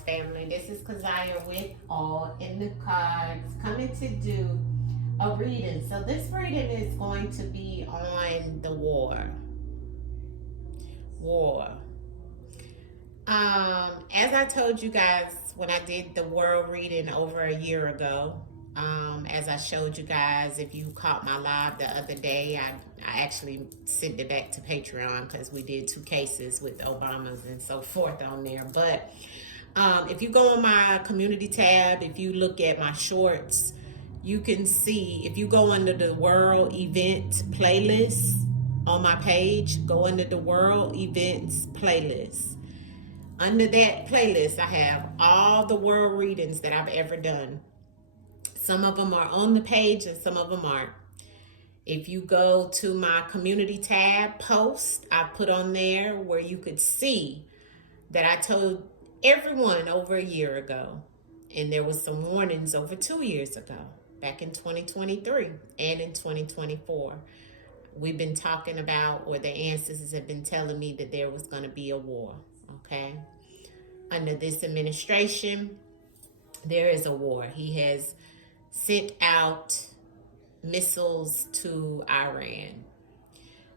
family. This is Keziah with All in the Cards, coming to do a reading. So this reading is going to be on the war. As I told you guys when I did the world reading over a year ago, as I showed you guys, if you caught my live the other day, I actually sent it back to Patreon because we did 2 cases with Obamas and so forth on there. But if you go on my community tab, if you look at my shorts, you can see, if you go under the world event playlist on my page, go under the world events playlist. Under that playlist, I have all the world readings that I've ever done. Some of them are on the page and some of them aren't. If you go to my community tab post, I put on there where you could see that I told everyone over a year ago, and there was some warnings over 2 years ago, back in 2023 and in 2024. We've been talking about, or the ancestors have been telling me that there was going to be a war, okay? Under this administration, there is a war. He has sent out missiles to Iran.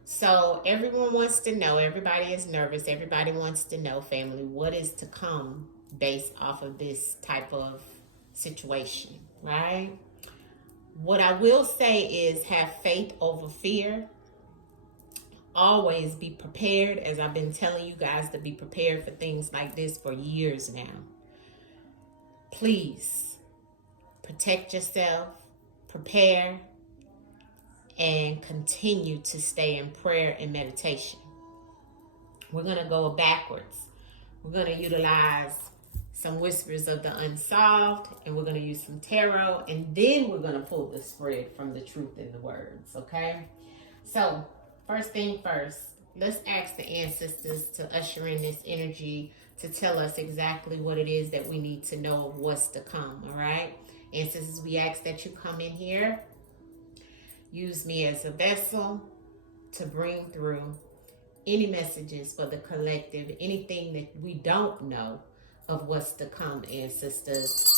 So everyone wants to know, everybody is nervous, everybody wants to know, family, what is to come based off of this type of situation, right? What I will say is have faith over fear. Always be prepared, as I've been telling you guys to be prepared for things like this for years now. Please protect yourself, prepare, and continue to stay in prayer and meditation. We're going to go backwards. We're going to utilize some whispers of the unsolved, and we're going to use some tarot, and then we're going to pull the spread from the truth in the words, okay? So, first thing first, let's ask the ancestors to usher in this energy to tell us exactly what it is that we need to know of what's to come, all right? Ancestors, we ask that you come in here, use me as a vessel to bring through any messages for the collective, anything that we don't know of what's to come, ancestors.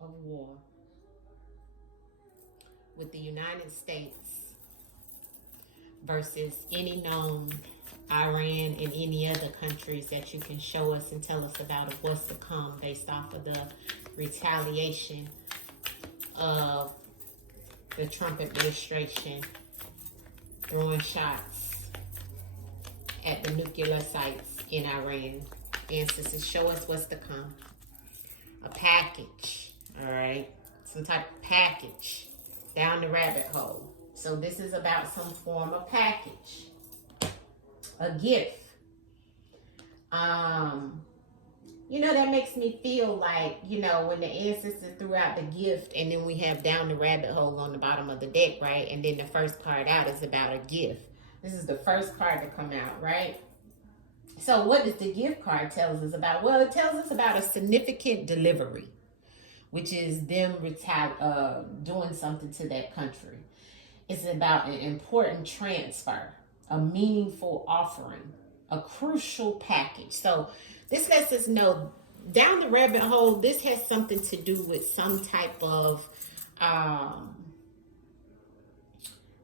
Of war with the United States versus any known Iran and any other countries that you can show us and tell us about of what's to come based off of the retaliation of the Trump administration throwing shots at the nuclear sites in Iran. Ancestors, show us what's to come. A package, all right? Some type of package down the rabbit hole. So this is about some form of package. A gift. That makes me feel like, when the ancestors threw out the gift and then we have down the rabbit hole on the bottom of the deck, right? And then the first card out is about a gift. This is the first card to come out, right? So what does the gift card tell us about? Well, it tells us about a significant delivery, which is them doing something to that country. It's about an important transfer, a meaningful offering, a crucial package. So this lets us know down the rabbit hole, this has something to do with some type of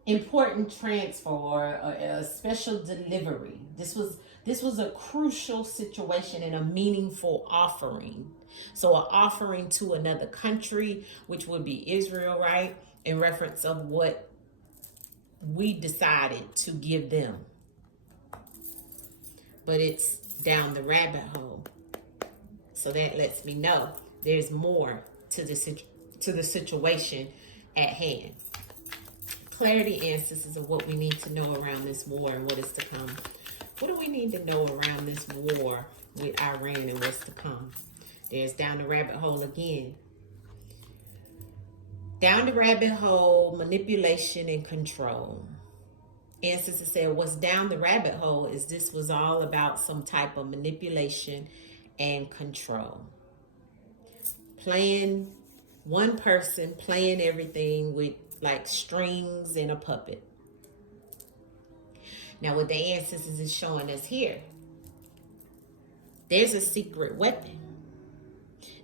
important transfer or a special delivery. This was a crucial situation and a meaningful offering. So an offering to another country, which would be Israel, right? In reference of what we decided to give them. But it's down the rabbit hole. So that lets me know there's more to the situation at hand. Clarity, ancestors, of what we need to know around this war and what is to come. What do we need to know around this war with Iran and what's to come? There's down the rabbit hole again. Down the rabbit hole, manipulation and control. Ancestors said what's down the rabbit hole is this was all about some type of manipulation and control. One person playing everything with like strings and a puppet. Now, what the ancestors is showing us here, there's a secret weapon.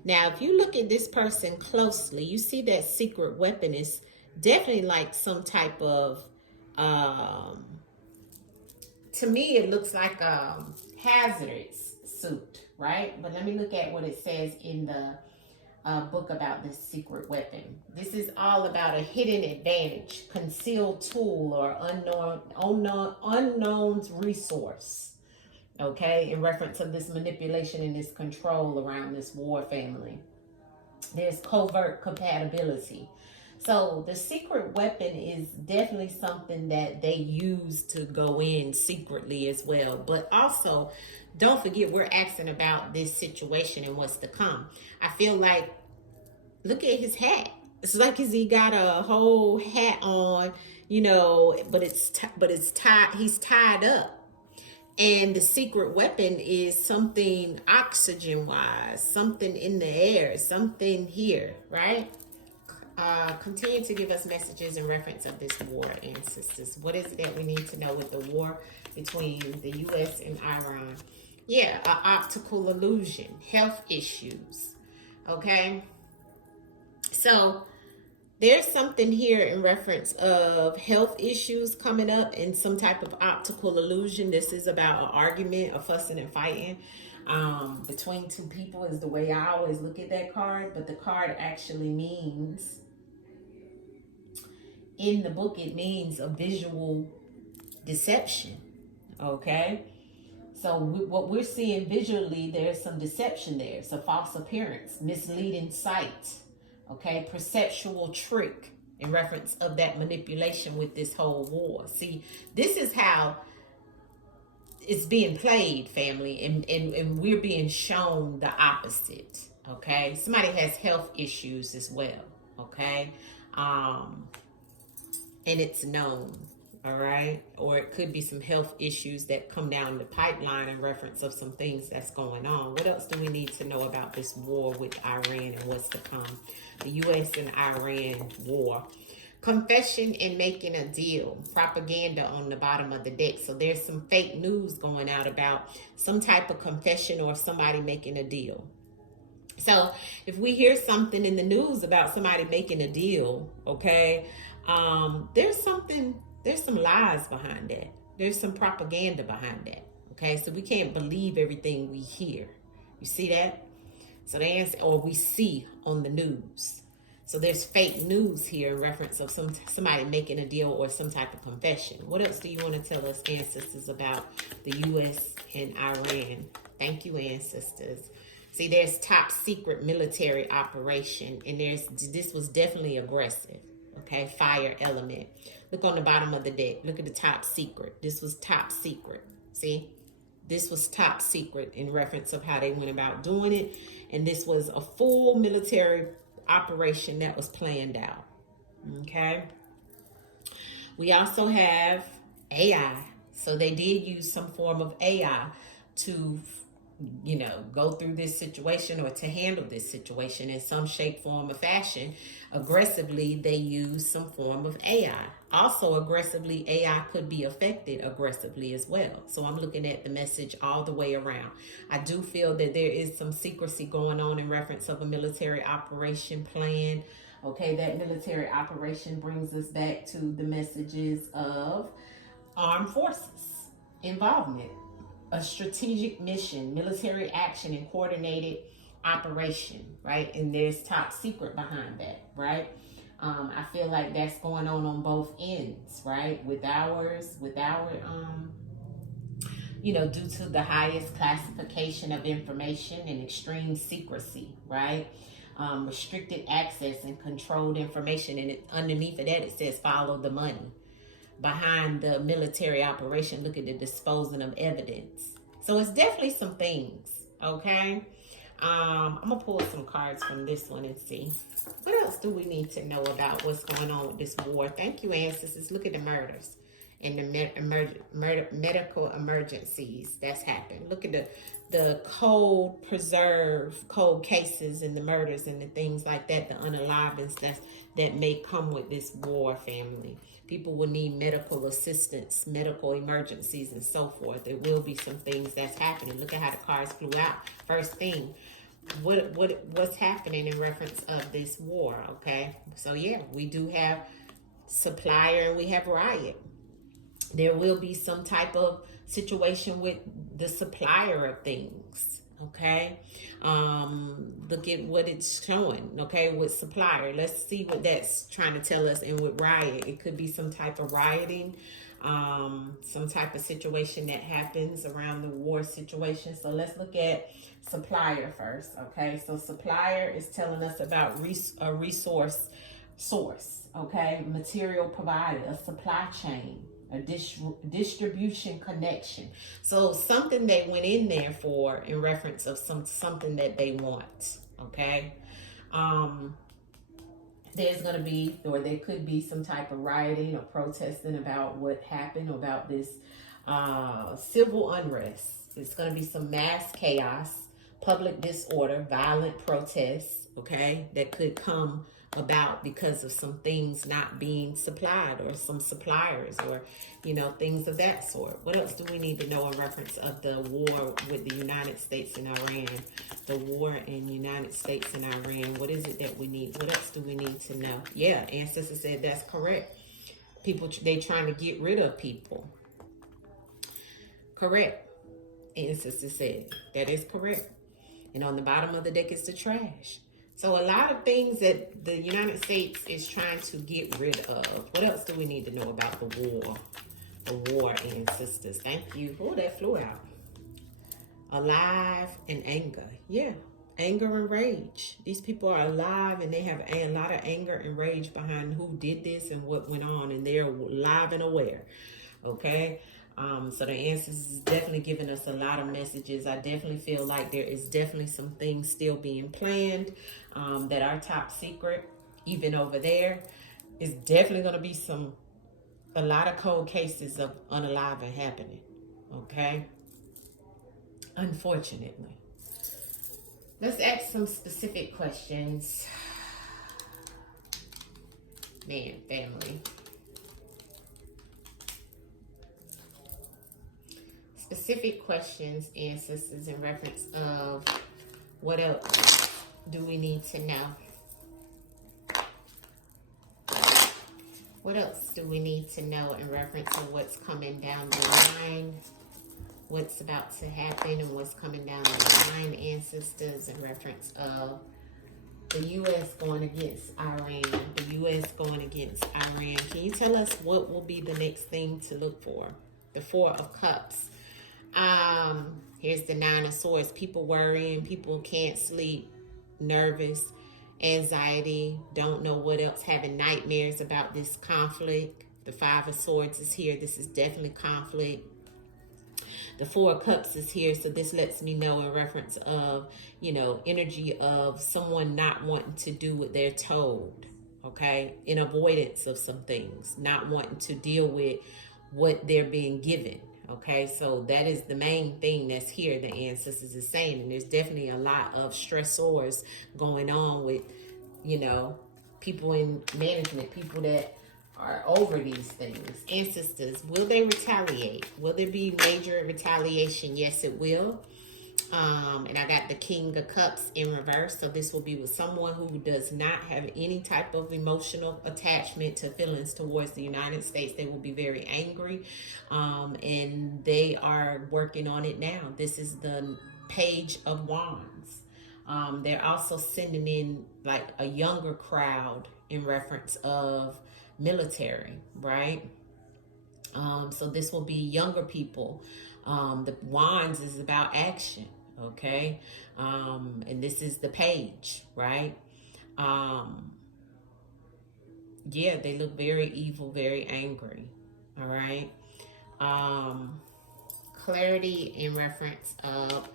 Now, if you look at this person closely, you see that secret weapon is definitely like some type of, to me, it looks like a hazardous suit, right? But let me look at what it says in the book about this secret weapon. This is all about a hidden advantage, concealed tool, or unknown resource. Okay, in reference to this manipulation and this control around this war family. There's covert compatibility. So the secret weapon is definitely something that they use to go in secretly as well. But also, don't forget, we're asking about this situation and what's to come. I feel like, look at his hat. It's like he got a whole hat on, you know, but it's tied. He's tied up. And the secret weapon is something oxygen-wise, something in the air, something here, right? Continue to give us messages in reference of this war, ancestors. What is it that we need to know with the war between the U.S. and Iran? Yeah, an optical illusion, health issues, okay? So there's something here in reference of health issues coming up and some type of optical illusion. This is about an argument, a fussing and fighting between two people is the way I always look at that card. But the card actually means, in the book, it means a visual deception, okay? So what we're seeing visually, there's some deception there. It's a false appearance, misleading sight. Okay, perceptual trick in reference of that manipulation with this whole war. See, this is how it's being played, family, and we're being shown the opposite. Okay, somebody has health issues as well. Okay, and it's known. All right, or it could be some health issues that come down the pipeline in reference of some things that's going on. What else do we need to know about this war with Iran and what's to come? The U.S. and Iran war. Confession and making a deal. Propaganda on the bottom of the deck. So there's some fake news going out about some type of confession or somebody making a deal. So if we hear something in the news about somebody making a deal, okay, there's some lies behind that. There's some propaganda behind that. Okay, so we can't believe everything we hear. You see that? So the answer, or we see on the news. So there's fake news here in reference of somebody making a deal or some type of confession. What else do you want to tell us, ancestors, about the U.S. and Iran? Thank you, ancestors. See, there's top secret military operation, and this was definitely aggressive. Okay, fire element. Look on the bottom of the deck. Look at the top secret. This was top secret. See? This was top secret in reference of how they went about doing it. And this was a full military operation that was planned out. Okay? We also have AI. So they did use some form of AI to, you know, go through this situation or to handle this situation in some shape, form, or fashion. Aggressively, they use some form of AI. Also, aggressively, AI could be affected aggressively as well. So I'm looking at the message all the way around. I do feel that there is some secrecy going on in reference of a military operation plan. Okay, that military operation brings us back to the messages of armed forces involvement. A strategic mission, military action, and coordinated operation, right? And there's top secret behind that, right? I feel like that's going on both ends, right? With our, you know, due to the highest classification of information and extreme secrecy, right? Restricted access and controlled information. And underneath of that, it says follow the money. Behind the military operation, look at the disposing of evidence. So it's definitely some things, okay? I'm going to pull some cards from this one and see. What else do we need to know about what's going on with this war? Thank you, ancestors. Look at the murders and the medical emergencies that's happened. Look at the cold cases and the murders and the things like that, the unalivings that may come with this war, family. People will need medical assistance, medical emergencies, and so forth. There will be some things that's happening. Look at how the cards flew out. First thing, what's happening in reference of this war, okay? So yeah, we do have supplier and we have riot. There will be some type of situation with the supplier of things, okay? Look at what it's showing, okay, with supplier. Let's see what that's trying to tell us. And with riot, it could be some type of rioting, some type of situation that happens around the war situation. So let's look at supplier first, okay? So supplier is telling us about a resource source, okay? Material provided, a supply chain, a distribution connection. So something they went in there for in reference of something that they want, okay? There's going to be, or there could be some type of rioting or protesting about what happened, about this civil unrest. It's going to be some mass chaos, public disorder, violent protests, okay, that could come about because of some things not being supplied, or some suppliers, or things of that sort. What else do we need to know in reference of the war with the United States and Iran? The war in United States and Iran. What is it that we need? What else do we need to know? Yeah, ancestor said that's correct. People, they trying to get rid of people. Correct. Ancestor said that is correct. And on the bottom of the deck is the trash. So a lot of things that the United States is trying to get rid of. What else do we need to know about the war? The war, ancestors. Thank you. Oh, that flew out. Alive and anger. Yeah. Anger and rage. These people are alive and they have a lot of anger and rage behind who did this and what went on. And they're alive and aware. Okay. So the answers is definitely giving us a lot of messages. I definitely feel like there is definitely some things still being planned that are top secret. Even over there is definitely going to be a lot of cold cases of unaliving happening. Okay. Unfortunately. Let's ask some specific questions. Man, family. Specific questions, ancestors, in reference of what else do we need to know? What else do we need to know in reference to what's coming down the line? What's about to happen and what's coming down the line, ancestors, in reference of the U.S. going against Iran, the U.S. going against Iran. Can you tell us what will be the next thing to look for? The Four of Cups. Here's the Nine of Swords. People worrying, people can't sleep, nervous, anxiety, don't know what else, having nightmares about this conflict. The Five of Swords is here. This is definitely conflict. The Four of Cups is here, so this lets me know in reference of, energy of someone not wanting to do what they're told, okay? In avoidance of some things, not wanting to deal with what they're being given, okay? So that is the main thing that's here, the ancestors is saying. And there's definitely a lot of stressors going on with, people in management, people that are over these things. Ancestors, will they retaliate? Will there be major retaliation? Yes, it will. And I got the King of Cups in reverse. So this will be with someone who does not have any type of emotional attachment to feelings towards the United States. They will be very angry. And they are working on it now. This is the Page of Wands. They're also sending in like a younger crowd in reference of military, right? So this will be younger people. The Wands is about action, okay? And this is the Page, right? Yeah, they look very evil, very angry, all right? Clarity in reference of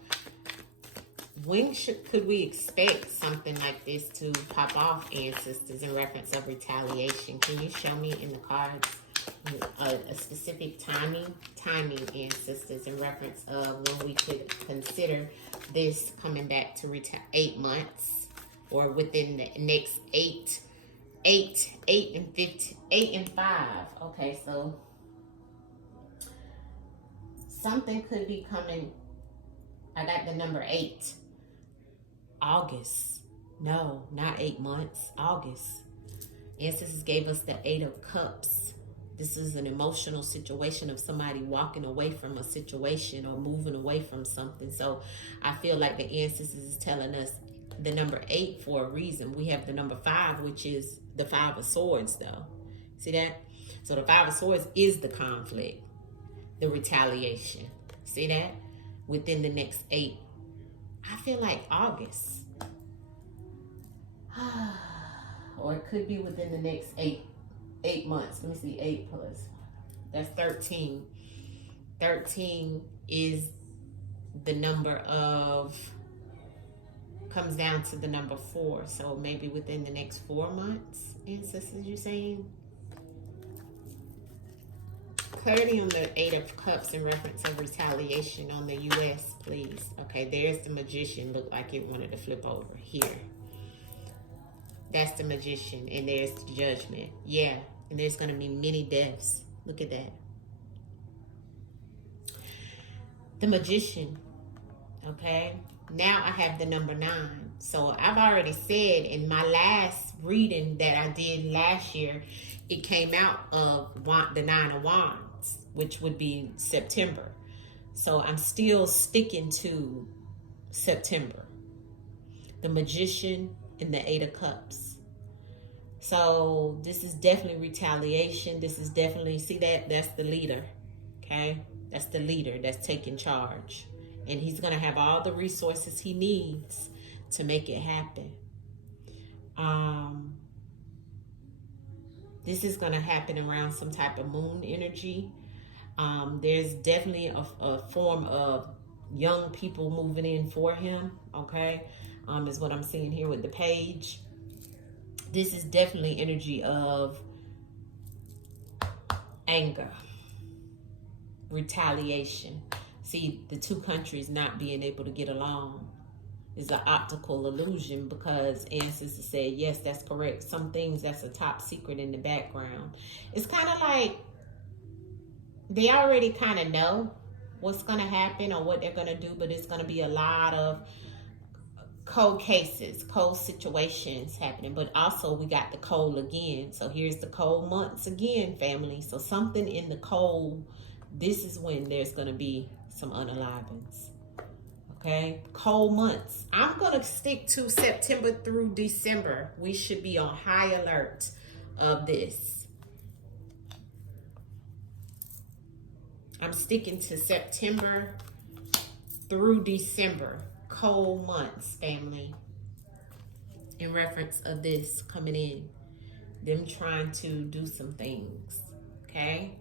when could we expect something like this to pop off, ancestors, in reference of retaliation? Can you show me in the cards a specific timing, ancestors, in reference of when we could consider this coming back to 8 months, or within the next 8 8 and 15, 8 and 5. Okay, so something could be coming. I got the number 8. August. No, not 8 months. August. Ancestors gave us the 8 of Cups. This is an emotional situation of somebody walking away from a situation or moving away from something. So I feel like the ancestors is telling us the number 8 for a reason. We have the number 5, which is the 5 of Swords, though. See that? So the 5 of Swords is the conflict, the retaliation. See that? Within the next 8. I feel like August. Or it could be within the next 8 months. Let me see, 8 plus. That's 13. 13 is the number of, comes down to the number 4. So maybe within the next 4 months, ancestors, you saying? Clarity on the 8 of Cups in reference of retaliation on the U.S., please. Okay, there's the Magician. Looked like it wanted to flip over here. That's the Magician, and there's the Judgment. Yeah, and there's going to be many deaths. Look at that. The Magician, okay? Now I have the number 9. So I've already said in my last reading that I did last year, it came out of the 9 of Wands, which would be September. So I'm still sticking to September. The Magician and the 8 of Cups. So this is definitely retaliation. This is definitely, see that? That's the leader, okay? That's the leader that's taking charge. And he's going to have all the resources he needs to make it happen. This is going to happen around some type of moon energy. There's definitely a form of young people moving in for him, okay? Is what I'm seeing here with the page. This is definitely energy of anger, retaliation. See, the two countries not being able to get along is an optical illusion, because ancestors said, yes, that's correct. Some things that's a top secret in the background. It's kind of like they already kind of know what's going to happen or what they're going to do, but it's going to be a lot of cold cases, cold situations happening. But also we got the cold again. So here's the cold months again, family. So something in the cold, this is when there's going to be some unalivings. Okay, cold months. I'm going to stick to September through December. We should be on high alert of this. I'm sticking to September through December. Cold months, family. In reference of this coming in. Them trying to do some things. Okay?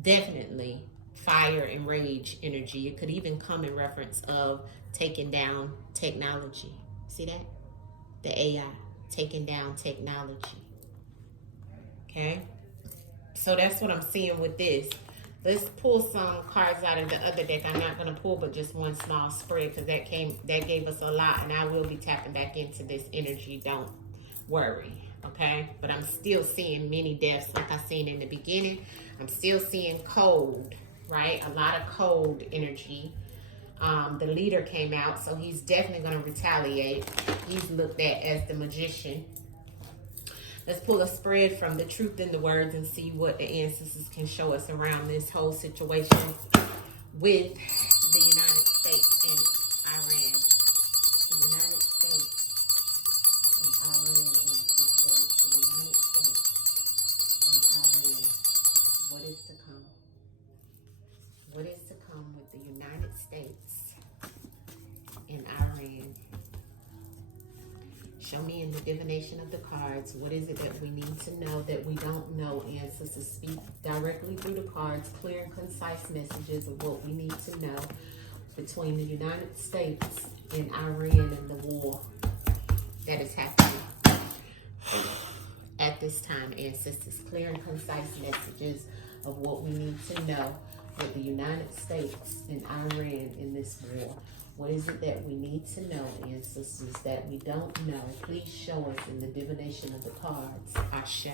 Definitely fire and rage energy. It could even come in reference of taking down technology. See that? The AI. Taking down technology. Okay? So that's what I'm seeing with this. Let's pull some cards out of the other deck. I'm not going to pull but just one small spread, because that gave us a lot, and I will be tapping back into this energy. Don't worry, okay? But I'm still seeing many deaths like I seen in the beginning. I'm still seeing cold, right? A lot of cold energy. The leader came out, so he's definitely going to retaliate. He's looked at as the Magician. Let's pull a spread from the Truth in the Words and see what the ancestors can show us around this whole situation with the United States and Iran. The United States and Iran, ancestors. The United States and Iran. What is to come? What is to come with the United States and Iran? Show me in the divination of the cards, what is it that we need to know that we don't know? Ancestors, speak directly through the cards, clear and concise messages of what we need to know between the United States and Iran and the war that is happening at this time. Ancestors, clear and concise messages of what we need to know with the United States and Iran in this war. What is it that we need to know, ancestors, that we don't know? Please show us in the divination of the cards. Ashe.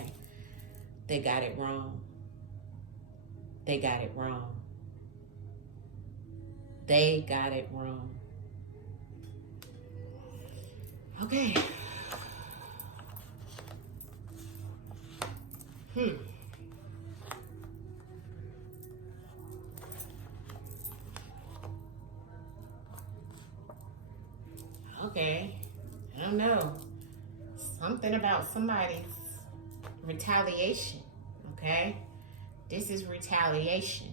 They got it wrong. They got it wrong. They got it wrong. Okay. Okay. I don't know. Something about somebody's retaliation. Okay. This is retaliation.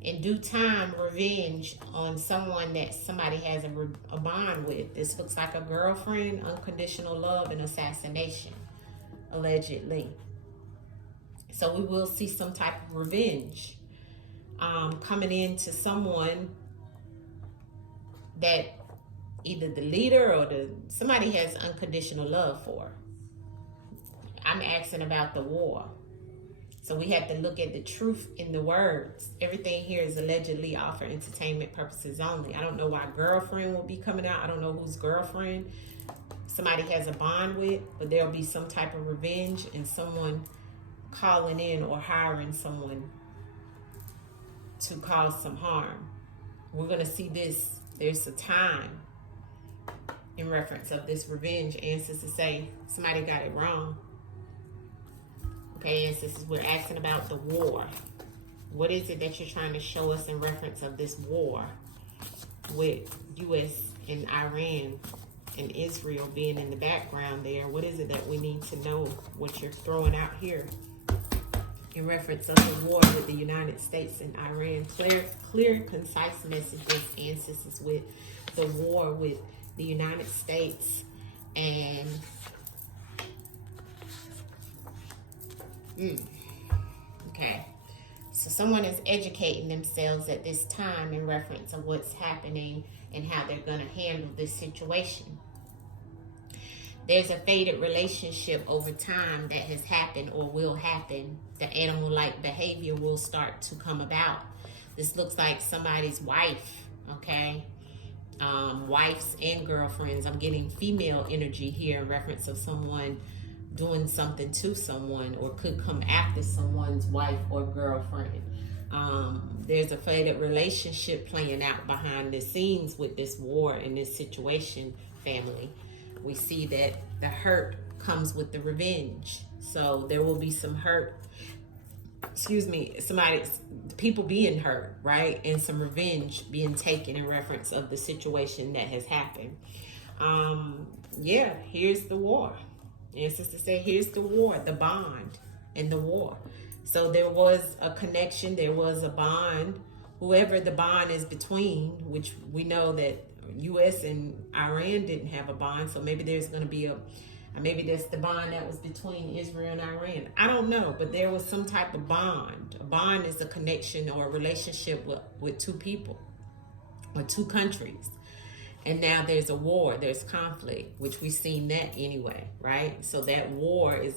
In due time, revenge on someone that somebody has a bond with. This looks like a girlfriend, unconditional love, and assassination, allegedly. So we will see some type of revenge coming into someone that either the leader or somebody has unconditional love for. I'm asking about the war. So we have to look at the truth in the words. Everything here is allegedly off for entertainment purposes only. I don't know why girlfriend will be coming out. I don't know whose girlfriend somebody has a bond with, but there'll be some type of revenge and someone calling in or hiring someone to cause some harm. We're going to see this. There's a time in reference of this revenge. Ancestors say somebody got it wrong. Okay, ancestors, we're asking about the war. What is it that you're trying to show us in reference of this war with U.S. and Iran and Israel being in the background there? What is it that we need to know, what you're throwing out here in reference of the war with the United States and Iran? Clear, concise messages, ancestors, with the war with the United States and okay. So someone is educating themselves at this time in reference of what's happening and how they're going to handle this situation. There's a faded relationship over time that has happened or will happen. The animal-like behavior will start to come about. This looks like somebody's wife, okay? Wives and girlfriends. I'm getting female energy here in reference of someone doing something to someone or could come after someone's wife or girlfriend. There's a faded relationship playing out behind the scenes with this war and this situation, family. We see that the hurt comes with the revenge. So there will be some hurt, people being hurt, right? And some revenge being taken in reference of the situation that has happened. Yeah, here's the war. And sister said, here's the war, the bond and the war. So there was a connection, there was a bond, whoever the bond is between, which we know that U.S. and Iran didn't have a bond. So maybe there's going to be maybe that's the bond that was between Israel and Iran. I don't know, but there was some type of bond. A bond is a connection or a relationship with two people or two countries. And now there's a war, there's conflict, which we've seen that anyway, right? So that war is,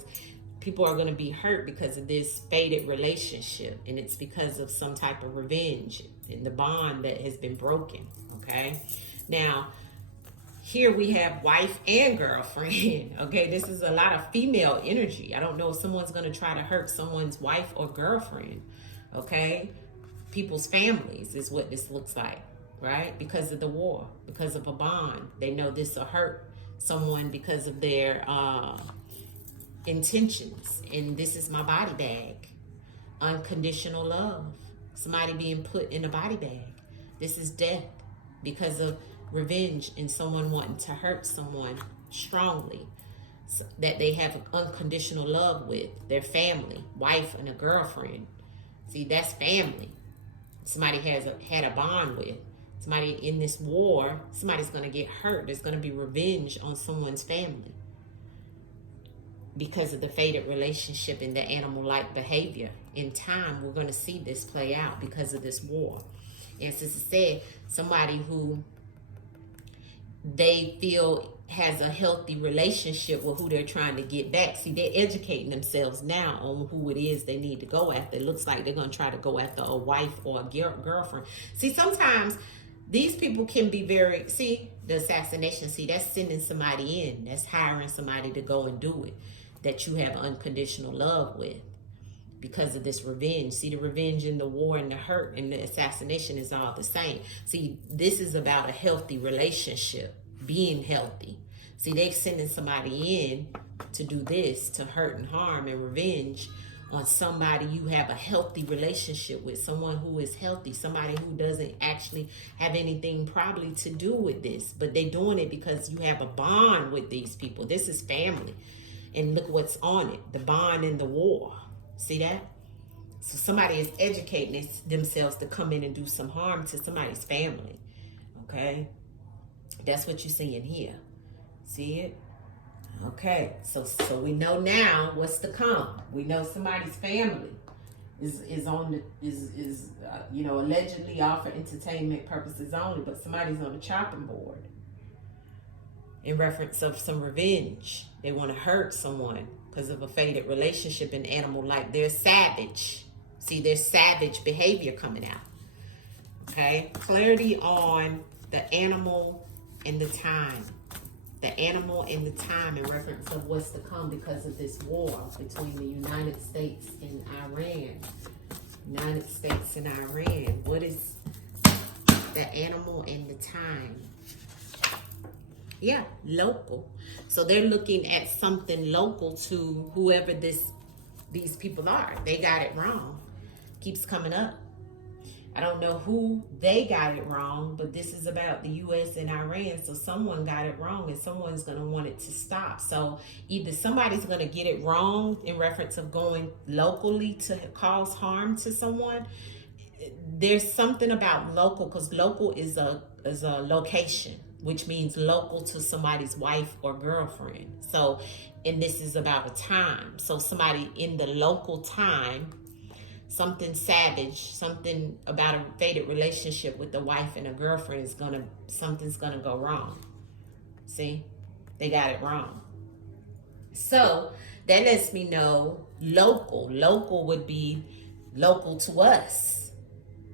people are going to be hurt because of this faded relationship. And it's because of some type of revenge and the bond that has been broken, okay? Now, here we have wife and girlfriend, okay? This is a lot of female energy. I don't know if someone's going to try to hurt someone's wife or girlfriend, okay? People's families is what this looks like. Right? Because of the war, because of a bond. They know this will hurt someone because of their intentions. And this is my body bag. Unconditional love. Somebody being put in a body bag. This is death because of revenge and someone wanting to hurt someone strongly that they have unconditional love with. Their family, wife and a girlfriend. See, that's family. Somebody had a bond with. Somebody in this war, somebody's going to get hurt. There's going to be revenge on someone's family because of the faded relationship and the animal-like behavior. In time, we're going to see this play out because of this war. And sister said, somebody who they feel has a healthy relationship with who they're trying to get back. See, they're educating themselves now on who it is they need to go after. It looks like they're going to try to go after a wife or a girlfriend. See, sometimes these people can be very, see, the assassination, see, that's sending somebody in. That's hiring somebody to go and do it that you have unconditional love with because of this revenge. See, the revenge and the war and the hurt and the assassination is all the same. See, this is about a healthy relationship, being healthy. See, they're sending somebody in to do this, to hurt and harm and revenge on somebody you have a healthy relationship with, someone who is healthy, somebody who doesn't actually have anything probably to do with this, but they're doing it because you have a bond with these people. This is family. And look what's on it, the bond and the war. See that? So somebody is educating themselves to come in and do some harm to somebody's family. Okay? That's what you're seeing here. See it? Okay. So we know now what's to come. We know somebody's family is allegedly off for entertainment purposes only, but somebody's on the chopping board in reference of some revenge. They want to hurt someone because of a faded relationship and animal like. They're savage. See, there's savage behavior coming out. Okay? Clarity on the animal and the time. The animal and the time in reference of what's to come because of this war between the United States and Iran. United States and Iran. What is the animal and the time? Yeah, local. So they're looking at something local to whoever these people are. They got it wrong. Keeps coming up. I don't know who they got it wrong, but this is about the U.S. and Iran. So someone got it wrong and someone's going to want it to stop. So either somebody's going to get it wrong in reference of going locally to cause harm to someone. There's something about local, because local is a location, which means local to somebody's wife or girlfriend. So, and this is about a time. So somebody in the local time, something savage, something about a faded relationship with the wife and a girlfriend something's gonna go wrong. See, they got it wrong. So that lets me know local would be local to us,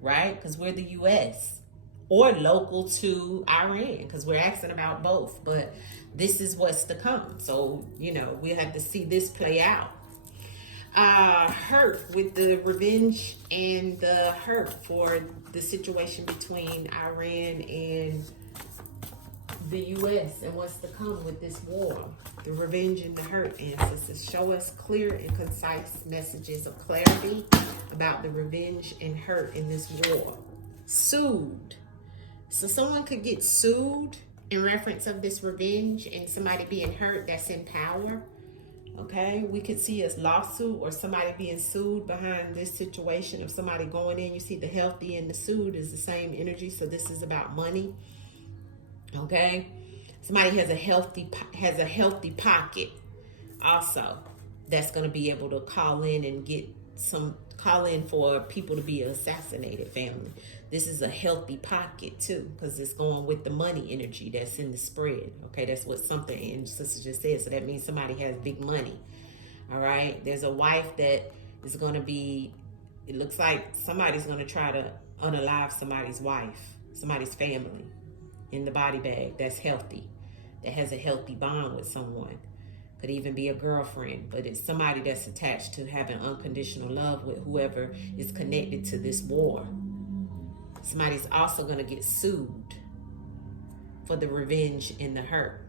right? Because we're the U.S. or local to Iran, because we're asking about both. But this is what's to come. So, we'll have to see this play out. Hurt with the revenge and the hurt for the situation between Iran and the U.S. and what's to come with this war. The revenge and the hurt. Ancestors, show us clear and concise messages of clarity about the revenge and hurt in this war. Sued. So someone could get sued in reference of this revenge and somebody being hurt that's in power. Okay, we could see a lawsuit or somebody being sued behind this situation of somebody going in. You see the healthy and the sued is the same energy. So this is about money. Okay, somebody has a healthy pocket also that's going to be able to call in for people to be assassinated, family. This is a healthy pocket too, because it's going with the money energy that's in the spread. Okay, that's what something and sister just said. So that means somebody has big money. All right, there's a wife that is going to be, it looks like somebody's going to try to unalive somebody's wife, somebody's family in the body bag that's healthy, that has a healthy bond with someone. Could even be a girlfriend, but it's somebody that's attached to having unconditional love with whoever is connected to this war. Somebody's also going to get sued for the revenge and the hurt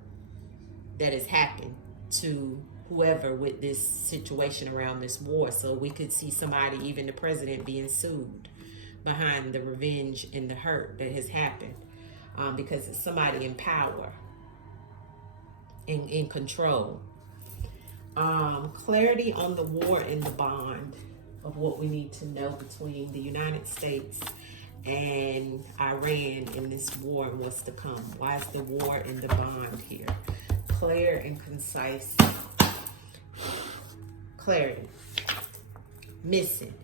that has happened to whoever with this situation around this war. So we could see somebody, even the president, being sued behind the revenge and the hurt that has happened because it's somebody in power, in control. Clarity on the war and the bond of what we need to know between the United States and Iran in this war and what's to come. Why is the war and the bond here? Clear and concise clarity. Missing.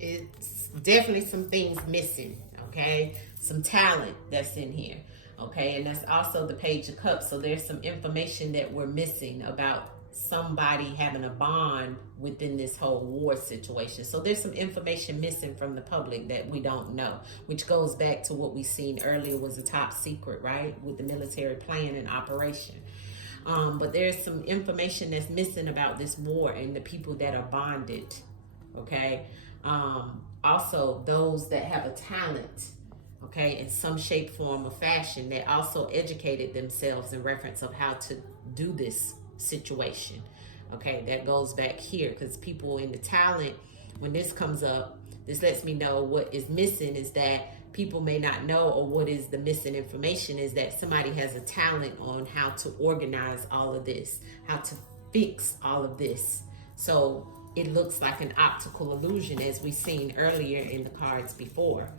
It's definitely some things missing, okay? Some talent that's in here. Okay, and that's also the Page of Cups. So there's some information that we're missing about somebody having a bond within this whole war situation. So there's some information missing from the public that we don't know, which goes back to what we seen earlier was a top secret, right? With the military plan and operation. But there's some information that's missing about this war and the people that are bonded, okay? Also, those that have a talent, okay, in some shape, form, or fashion, that also educated themselves in reference of how to do this situation. Okay, that goes back here because people in the talent, when this comes up, this lets me know what is missing is that people may not know, or what is the missing information is that somebody has a talent on how to organize all of this, how to fix all of this. So it looks like an optical illusion as we seen earlier in the cards before.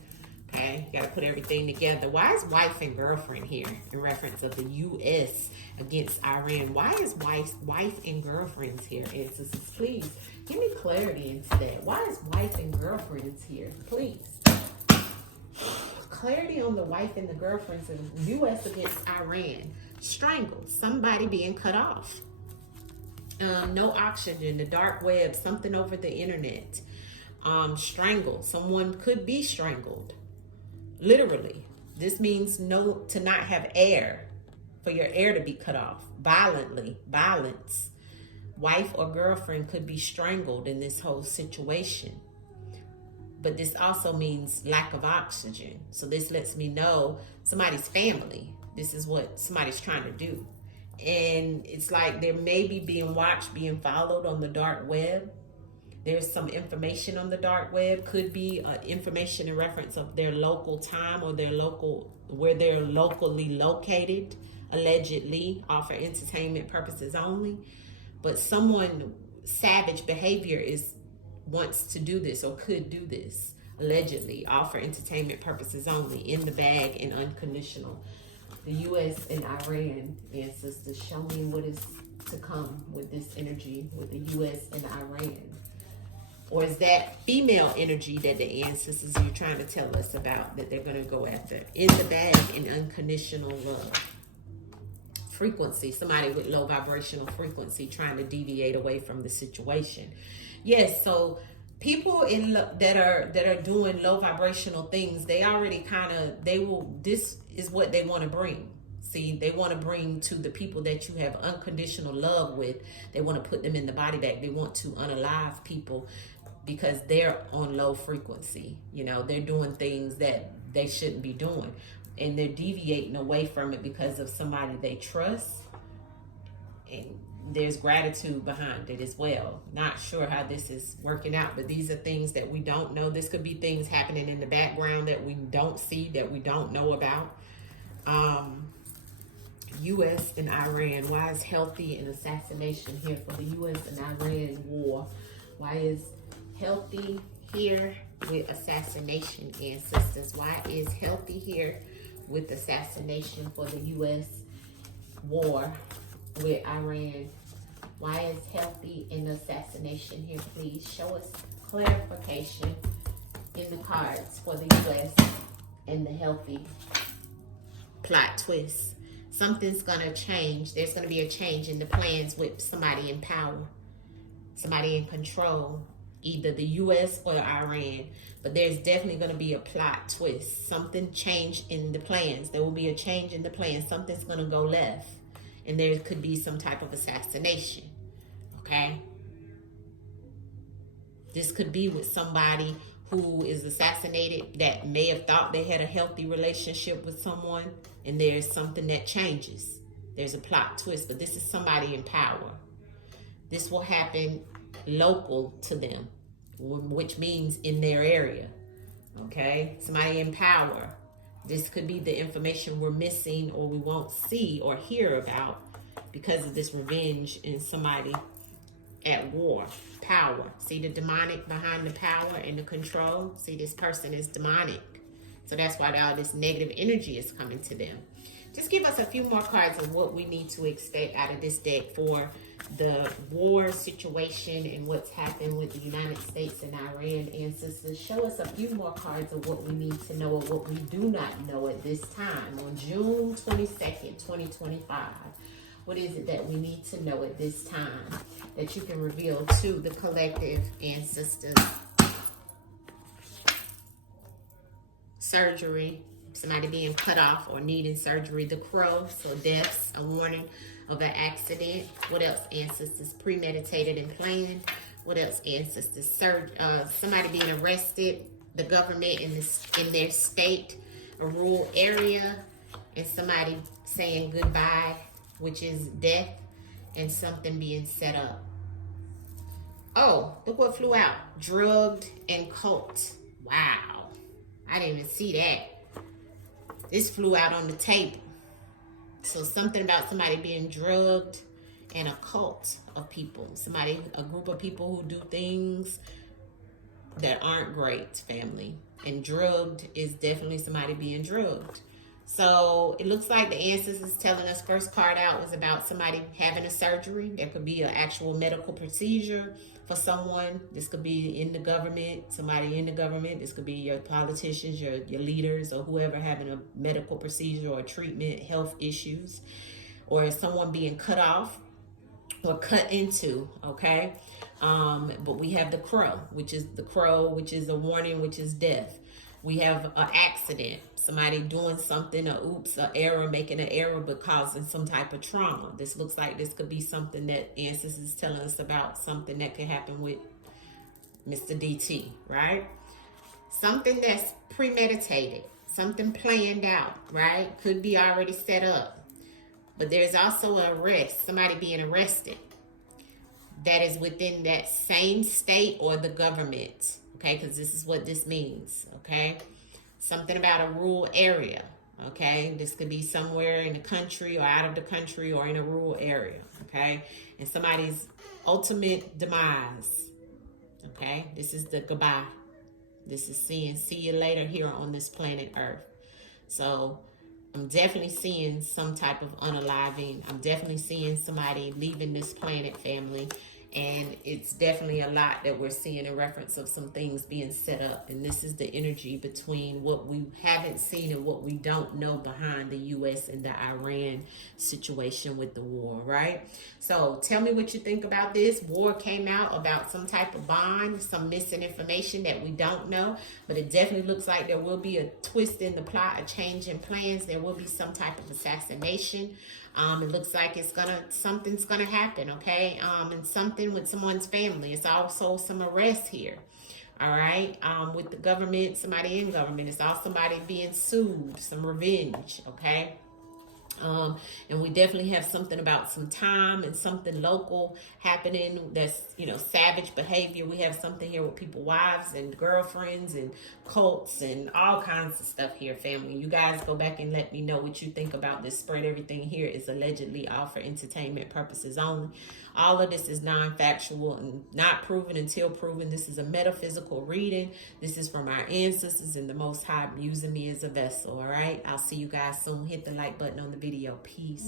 Okay, got to put everything together. Why is wife and girlfriend here in reference of the U.S. against Iran? Why is wife and girlfriends here? Ancestors, please give me clarity into that. Why is wife and girlfriends here? Please. Clarity on the wife and the girlfriends of U.S. against Iran. Strangled. Somebody being cut off. No oxygen. The dark web. Something over the internet. Strangled. Someone could be strangled. Literally. This means to not have air. For your air to be cut off. Violently. Violence. Wife or girlfriend could be strangled in this whole situation. But this also means lack of oxygen. So this lets me know somebody's family. This is what somebody's trying to do. And it's like they may be being watched, being followed on the dark web. There's some information on the dark web. Could be information in reference of their local time or their local, where they're locally located, allegedly, all for entertainment purposes only. But someone, savage behavior wants to do this or could do this, allegedly, all for entertainment purposes only, in the bag and unconditional. The U.S. and Iran, ancestors, show me what is to come with this energy with the U.S. and Iran. Or is that female energy that the ancestors you're trying to tell us about that they're going to go after? In the bag and unconditional love. Frequency, somebody with low vibrational frequency trying to deviate away from the situation. Yes, so people that are doing low vibrational things, they already this is what they want to bring. See, they want to bring to the people that you have unconditional love with. They want to put them in the body bag. They want to unalive people because they're on low frequency. You know, they're doing things that they shouldn't be doing. And they're deviating away from it because of somebody they trust. And there's gratitude behind it as well. Not sure how this is working out, but these are things that we don't know. This could be things happening in the background that we don't see, that we don't know about. U.S. and Iran. Why is healthy and assassination here for the U.S. and Iran war? Why is healthy here with assassination, ancestors? Why is healthy here with assassination for the U.S. war with Iran? Why is healthy in assassination here? Please show us clarification in the cards for the U.S. and the healthy plot twist. Something's going to change. There's going to be a change in the plans with somebody in power, somebody in control, either the U.S. or Iran. But there's definitely going to be a plot twist. Something changed in the plans. There will be a change in the plans. Something's going to go left. And there could be some type of assassination. Okay? This could be with somebody who is assassinated that may have thought they had a healthy relationship with someone, and there's something that changes. There's a plot twist, but this is somebody in power. This will happen local to them, which means in their area. Okay? Somebody in power. This could be the information we're missing or we won't see or hear about because of this revenge in somebody at war. Power. See the demonic behind the power and the control? See, this person is demonic. So that's why all this negative energy is coming to them. Just give us a few more cards of what we need to expect out of this deck for the war situation and what's happened with the United States and Iran, ancestors, show us a few more cards of what we need to know or what we do not know at this time on June 22nd, 2025. What is it that we need to know at this time that you can reveal to the collective, ancestors? Surgery, somebody being cut off or needing surgery. The crow, so deaths, a warning of an accident. What else, ancestors? Premeditated and planned. What else, ancestors? Somebody being arrested. The government in their state, a rural area, and somebody saying goodbye, which is death, and something being set up. Oh, look what flew out. Drugged and cult. Wow. I didn't even see that. This flew out on the table. So something about somebody being drugged and a cult of people. A group of people who do things that aren't great, family. And drugged is definitely somebody being drugged. So it looks like the ancestors telling us, first card out was about somebody having a surgery. There could be an actual medical procedure for someone. This could be in the government, somebody in the government. This could be your politicians, your leaders, or whoever having a medical procedure or treatment, health issues, or someone being cut off or cut into, okay? But we have the crow, which is a warning, which is death. We have an accident, somebody doing something, an error, making an error, but causing some type of trauma. This looks like this could be something that ancestors is telling us about, something that could happen with Mr. DT, right? Something that's premeditated, something planned out, right? Could be already set up. But there's also an arrest, somebody being arrested that is within that same state or the government. Okay, because this is what this means, okay? Something about a rural area, okay? This could be somewhere in the country or out of the country or in a rural area, okay? And somebody's ultimate demise, okay? This is the goodbye. This is see you later here on this planet Earth. So I'm definitely seeing some type of unaliving. I'm definitely seeing somebody leaving this planet, family. And it's definitely a lot that we're seeing in reference of some things being set up. And this is the energy between what we haven't seen and what we don't know behind the U.S. and the Iran situation with the war, right? So tell me what you think about this. War came out about some type of bond, some missing information that we don't know. But it definitely looks like there will be a twist in the plot, a change in plans. There will be some type of assassination. It looks like something's gonna happen, okay? And something with someone's family. It's also some arrest here, all right? With the government, somebody in government. It's also somebody being sued, some revenge, okay? And we definitely have something about some time and something local happening that's, savage behavior. We have something here with people, wives and girlfriends and cults and all kinds of stuff here, family. You guys go back and let me know what you think about this spread. Everything here is allegedly all for entertainment purposes only. All of this is non-factual and not proven until proven. This is a metaphysical reading. This is from our ancestors and the Most High using me as a vessel, all right? I'll see you guys soon. Hit the like button on the video. Peace.